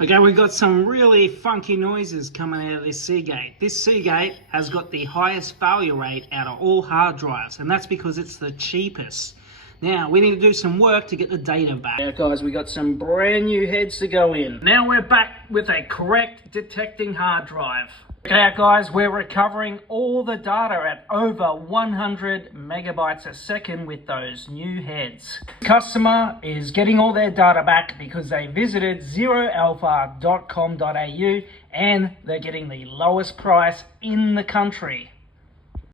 Okay, we've got some really funky noises coming out of this Seagate. This Seagate has got the highest failure rate out of all hard drives, and that's because it's the cheapest. Now, we need to do some work to get the data back. Now guys, we got some brand new heads to go in. Now we're back with a correct detecting hard drive. Okay guys, we're recovering all the data at over 100 megabytes a second with those new heads. Customer is getting all their data back because they visited zeroalpha.com.au and they're getting the lowest price in the country.